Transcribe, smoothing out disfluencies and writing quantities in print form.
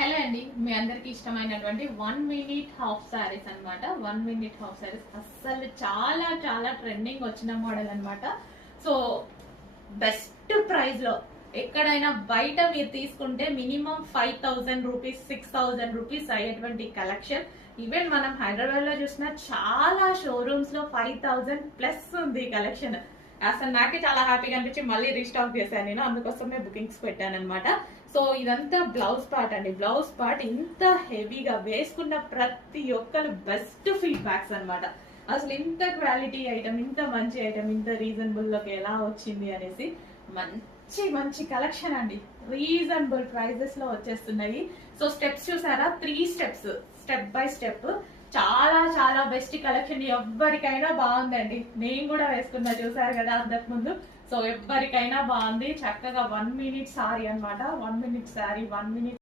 Hello అండి, మీ అందరికి ఇష్టమైనటువంటి 1 మినిట్ హాఫ్ సారీస్ అన్నమాట. 1 మినిట్ హాఫ్ సారీస్ అస్సలు చాలా చాలా ట్రెండింగ్ వచ్చిన మోడల్ అన్నమాట. సో బెస్ట్ ప్రైస్ లో ఎక్కడైనా బయట మీరు తీసుకుంటే మినిమం 5000 రూపీస్ 6000 రూపీస్ అయ్యేటువంటి కలెక్షన్. ఈవెన్ మనం హైదరాబాద్ లో చూసిన చాలా షోరూమ్స్ లో 5000 ప్లస్ ఉంది కలెక్షన్. అసలు నాకే చాలా హ్యాపీగా అనిపించి మళ్ళీ రీస్టాక్ చేశాను నేను, అందుకోసమే బుకింగ్స్ పెట్టాను అనమాట. సో ఇదంతా బ్లౌజ్ పార్ట్ అండి. బ్లౌజ్ పార్ట్ ఇంత హెవీగా వేసుకున్న ప్రతి ఒక్కరు బెస్ట్ ఫీడ్బ్యాక్స్ అన్నమాట. అసలు ఇంత క్వాలిటీ ఐటమ్, ఇంత మంచి ఐటమ్, ఇంత రీజనబుల్ లోకి ఎలా వచ్చింది అనేసి మంచి మంచి కలెక్షన్ అండి. రీజనబుల్ ప్రైజెస్ లో వచ్చేస్తున్నాయి. సో స్టెప్స్ చూసారా, 3 స్టెప్స్, స్టెప్ బై స్టెప్. చాలా చాలా బెస్ట్ కలెక్షన్. ఎవ్వరికైనా బాగుందండి. నేను కూడా వేసుకున్నా, చూసారు కదా అంతకు ముందు. సో ఎవ్వరికైనా బాగుంది. చక్కగా 1 మినిట్ సారీ అనమాట. 1 మినిట్ సారీ, 1 మినిట్